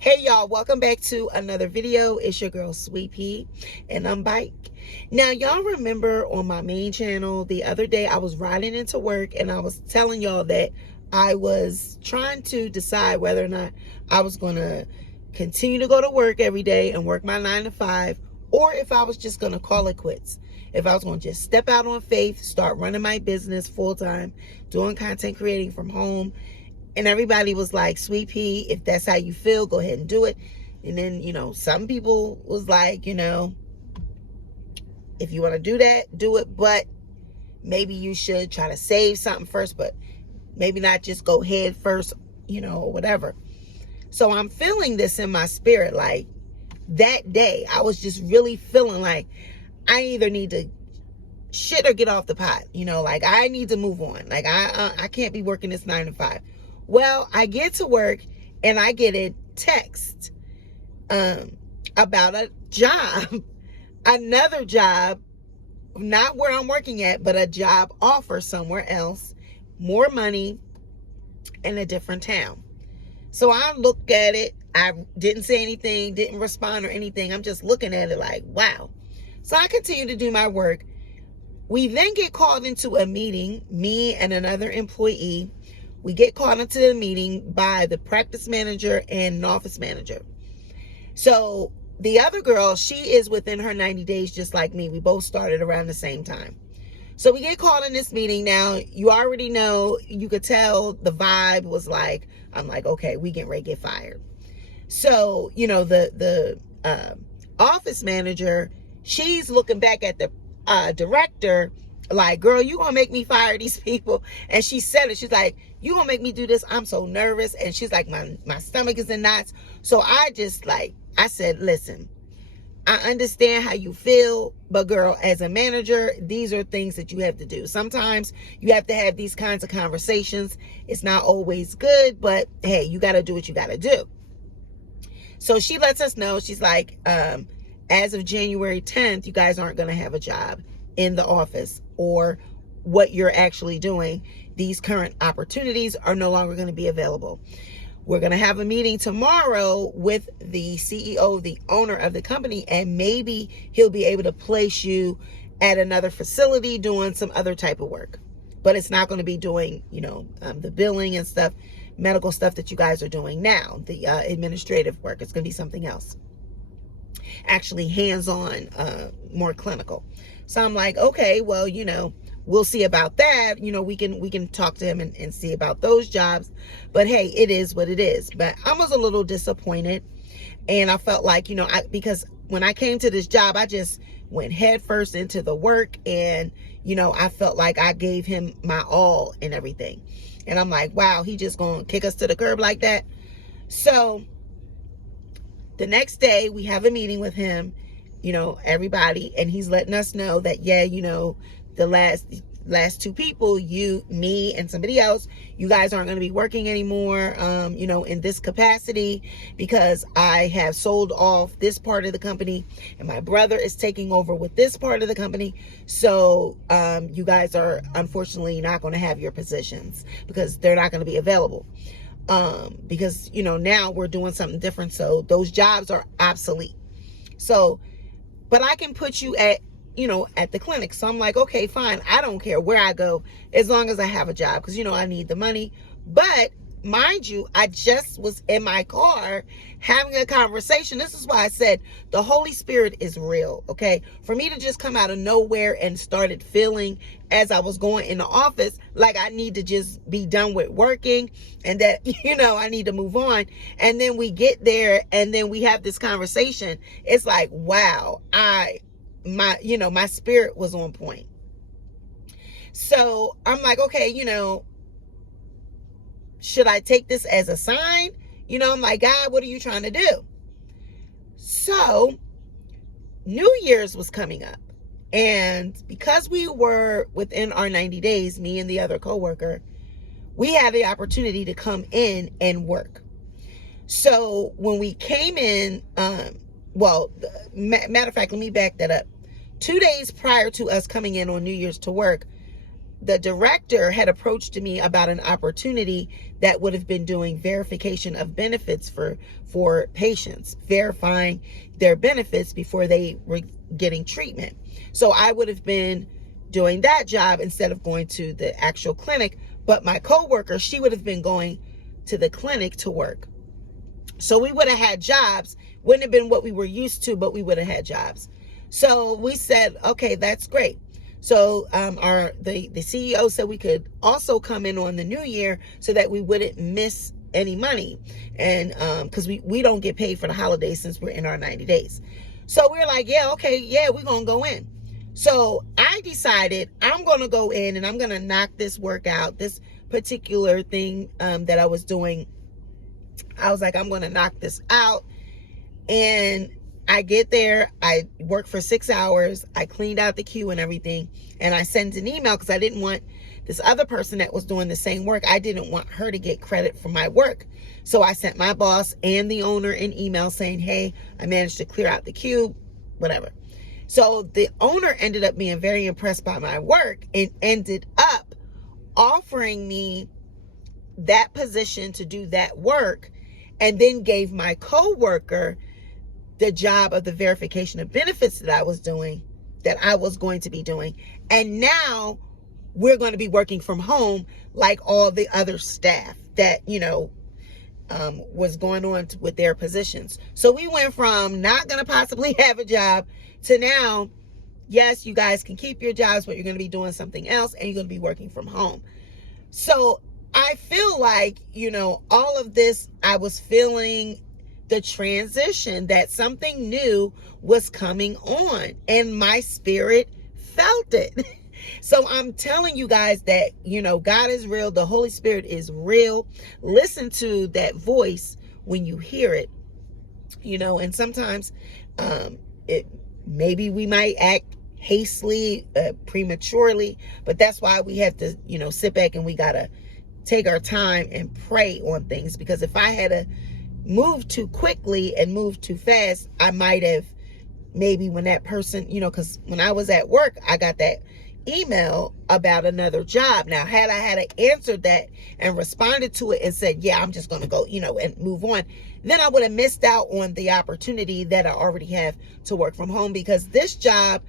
Hey y'all, welcome back to another video. It's your girl Sweet Pea and I'm Bike. Now y'all remember on my main channel the other day I was riding into work and I was telling y'all that I was trying to decide whether or not I was going to continue to go to work every day and work my 9 to 5, or if I was just going to call it quits. If I was going to just step out on faith, start running my business full time, doing content creating from home. And everybody was like, Sweet Pea, if that's how you feel, go ahead and do it. And then, some people was like, if you want to do that, do it. But maybe you should try to save something first, but maybe not just go head first, or whatever. So I'm feeling this in my spirit. Like that day, I was just really feeling like I either need to shit or get off the pot. Like I need to move on. Like I can't be working this 9 to 5. Well, I get to work and I get a text about a job, another job, not where I'm working at, but a job offer somewhere else, more money in a different town. So I looked at it. I didn't say anything, didn't respond or anything. I'm just looking at it like, wow. So I continue to do my work. We then get called into a meeting, me and another employee. We get called into the meeting by the practice manager and an office manager. So the other girl, she is within her 90 days, just like me. We both started around the same time. So we get called in this meeting. Now, you already know, you could tell the vibe was like, I'm like, okay, we getting ready to get fired. So, the office manager, she's looking back at the director like, girl, you gonna make me fire these people? And she said it. She's like, you gonna make me do this? I'm so nervous. And she's like, my stomach is in knots. So I said, listen, I understand how you feel, but girl, as a manager, these are things that you have to do. Sometimes you have to have these kinds of conversations. It's not always good, but hey, you got to do what you got to do. So she lets us know, she's like, as of January 10th, you guys aren't going to have a job in the office or what you're actually doing. These current opportunities are no longer going to be available. We're going to have a meeting tomorrow with the CEO, the owner of the company, and maybe he'll be able to place you at another facility doing some other type of work. But it's not going to be doing, the billing and stuff, medical stuff that you guys are doing now, the administrative work. It's going to be something else. Actually hands-on, more clinical. So I'm like, okay, well, we'll see about that. We can talk to him and see about those jobs. But hey, it is what it is. But I was a little disappointed. And I felt like, because when I came to this job, I just went head first into the work. And, I felt like I gave him my all and everything. And I'm like, wow, he just gonna kick us to the curb like that. So the next day we have a meeting with him, everybody, and he's letting us know that, yeah, the last two people, you, me, and somebody else, you guys aren't going to be working anymore, in this capacity, because I have sold off this part of the company and my brother is taking over with this part of the company. So, you guys are unfortunately not going to have your positions because they're not going to be available. Because, now we're doing something different. So those jobs are obsolete. So, but I can put you at the clinic. So I'm like, okay, fine. I don't care where I go as long as I have a job because, I need the money. But mind you, I just was in my car having a conversation. This is why I said the Holy Spirit is real. Okay. For me to just come out of nowhere and started feeling as I was going in the office, like I need to just be done with working and that, I need to move on. And then we get there and then we have this conversation. It's like, wow, my spirit was on point. So I'm like, okay, should I take this as a sign? I'm like, God, what are you trying to do? So New Year's was coming up. And because we were within our 90 days, me and the other coworker, we had the opportunity to come in and work. So when we came in, matter of fact, let me back that up. 2 days prior to us coming in on New Year's to work, the director had approached me about an opportunity that would have been doing verification of benefits for patients, verifying their benefits before they were getting treatment. So I would have been doing that job instead of going to the actual clinic. But my coworker, she would have been going to the clinic to work. So we would have had jobs. Wouldn't have been what we were used to, but we would have had jobs. So we said, okay, that's great. So the CEO said we could also come in on the new year so that we wouldn't miss any money. And because we don't get paid for the holidays since we're in our 90 days. So we're like, yeah, okay, yeah, we're going to go in. So I decided I'm going to go in and I'm going to knock this work out, this particular thing that I was doing. I was like, I'm going to knock this out. And I get there, I work for 6 hours, I cleaned out the queue and everything, and I sent an email because I didn't want this other person that was doing the same work, I didn't want her to get credit for my work. So I sent my boss and the owner an email saying, hey, I managed to clear out the queue, whatever. So the owner ended up being very impressed by my work and ended up offering me that position to do that work, and then gave my coworker the job of the verification of benefits that I was doing, that I was going to be doing. And now we're going to be working from home like all the other staff that, was going on with their positions. So we went from not going to possibly have a job to now, yes, you guys can keep your jobs, but you're going to be doing something else and you're going to be working from home. So I feel like, all of this, I was feeling the transition, that something new was coming on, and my spirit felt it. So I'm telling you guys that, God is real. The Holy Spirit is real. Listen to that voice when you hear it, and sometimes maybe we might act hastily, prematurely, but that's why we have to, sit back and we got to take our time and pray on things. Because if I had to move too quickly and move too fast, I might have maybe when that person, because when I was at work, I got that email about another job. Now, had I had answered that and responded to it and said, yeah, I'm just going to go, and move on, then I would have missed out on the opportunity that I already have to work from home, because this job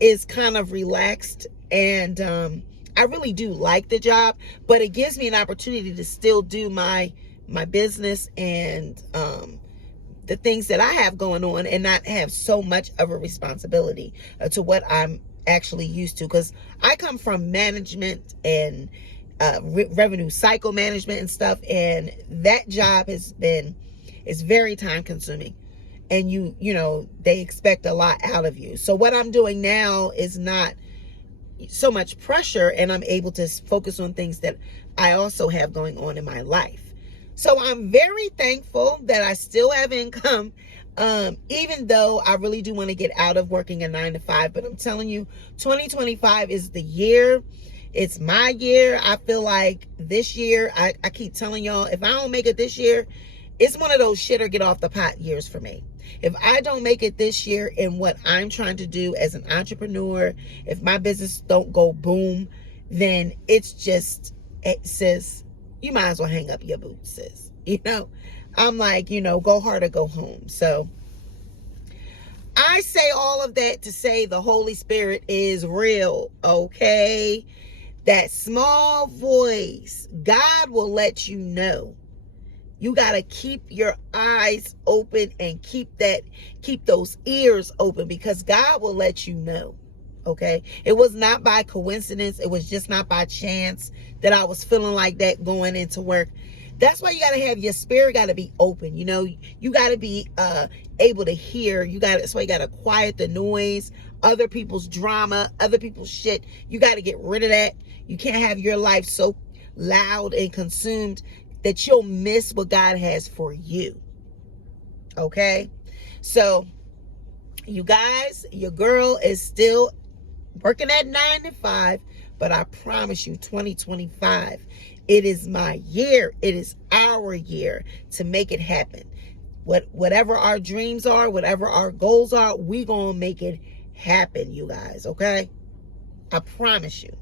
is kind of relaxed, and I really do like the job, but it gives me an opportunity to still do my business and the things that I have going on, and not have so much of a responsibility to what I'm actually used to. Because I come from management and revenue cycle management and stuff, and that job is very time consuming, and they expect a lot out of you. So what I'm doing now is not so much pressure, and I'm able to focus on things that I also have going on in my life. So I'm very thankful that I still have income, even though I really do want to get out of working a 9-to-5. But I'm telling you, 2025 is the year. It's my year. I feel like this year, I keep telling y'all, if I don't make it this year, it's one of those shit or get off the pot years for me. If I don't make it this year in what I'm trying to do as an entrepreneur, if my business don't go boom, then it's just, sis, you might as well hang up your boots, sis. I'm like, go hard or go home. So I say all of that to say the Holy Spirit is real, okay? That small voice, God will let you know. You got to keep your eyes open and keep those ears open, because God will let you know. Okay. It was not by coincidence. It was just not by chance that I was feeling like that going into work. That's why you got to have your spirit got to be open. You got to be able to hear. That's why you got to quiet the noise, other people's drama, other people's shit. You got to get rid of that. You can't have your life so loud and consumed that you'll miss what God has for you. Okay. So you guys, your girl is still working at 9-to-5, but I promise you 2025, it is my year. It is our year to make it happen. Whatever our dreams are, whatever our goals are, we gonna make it happen, you guys, okay? I promise you.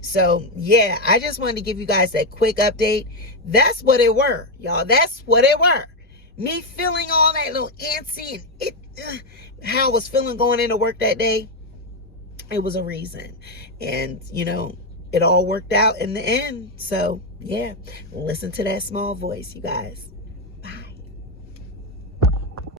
So yeah, I just wanted to give you guys that quick update. That's what it were, y'all. That's what it were. Me feeling all that little antsy and how I was feeling going into work that day. It was a reason. And, it all worked out in the end. So, yeah, listen to that small voice, you guys.